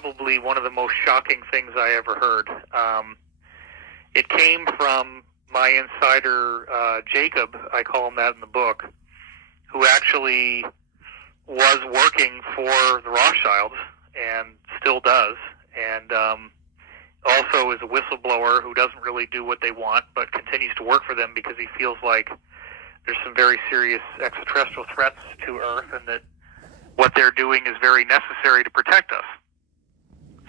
probably one of the most shocking things I ever heard. It came from my insider, Jacob, I call him that in the book, who actually was working for the Rothschilds and still does, and also is a whistleblower who doesn't really do what they want but continues to work for them because he feels like there's some very serious extraterrestrial threats to Earth and that what they're doing is very necessary to protect us.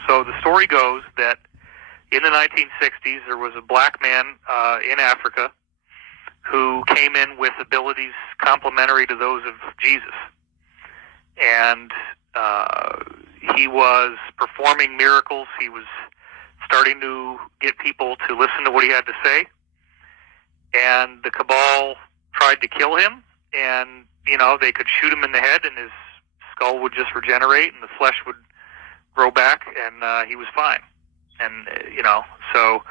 So the story goes that in the 1960s there was a black man in Africa who came in with abilities complementary to those of Jesus. And he was performing miracles. He was starting to get people to listen to what he had to say. And the cabal tried to kill him, and, you know, they could shoot him in the head and his skull would just regenerate and the flesh would grow back, and he was fine. And, you know, so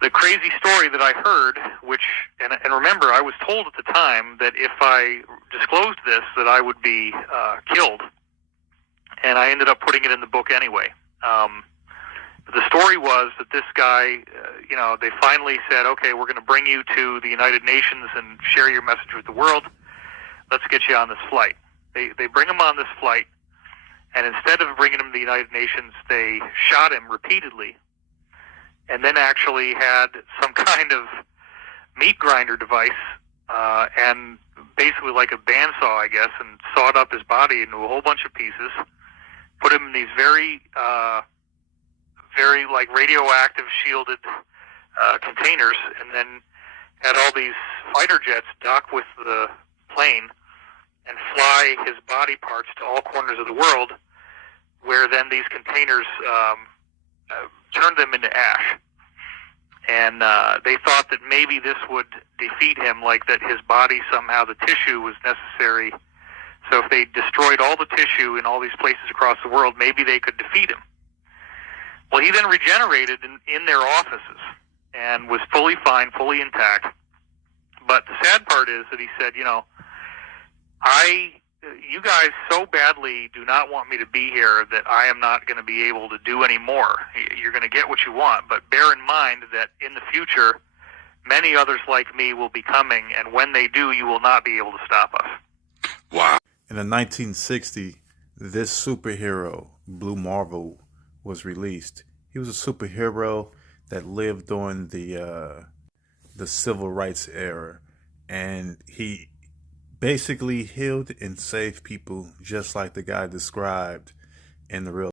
the crazy story that I heard, which, and remember, I was told at the time that if I disclosed this, that I would be killed. And I ended up putting it in the book anyway. The story was that this guy, you know, they finally said, okay, we're going to bring you to the United Nations and share your message with the world. Let's get you on this flight. They bring him on this flight, and instead of bringing him to the United Nations, they shot him repeatedly, and then actually had some kind of meat grinder device, and basically like a bandsaw, I guess, and sawed up his body into a whole bunch of pieces, put him in these very like radioactive shielded containers, and then had all these fighter jets dock with the plane and fly his body parts to all corners of the world, where then these containers turned them into ash. And they thought that maybe this would defeat him, like that his body somehow, the tissue was necessary. So if they destroyed all the tissue in all these places across the world, maybe they could defeat him. Well, he then regenerated in their offices and was fully fine, fully intact. But the sad part is that he said, you know, you guys so badly do not want me to be here that I am not going to be able to do any more. You're going to get what you want, but bear in mind that in the future, many others like me will be coming, and when they do, you will not be able to stop us. Wow. In the 1960s, this superhero, Blue Marvel, was released. He was a superhero that lived during the civil rights era, and he basically healed and saved people just like the guy described in the real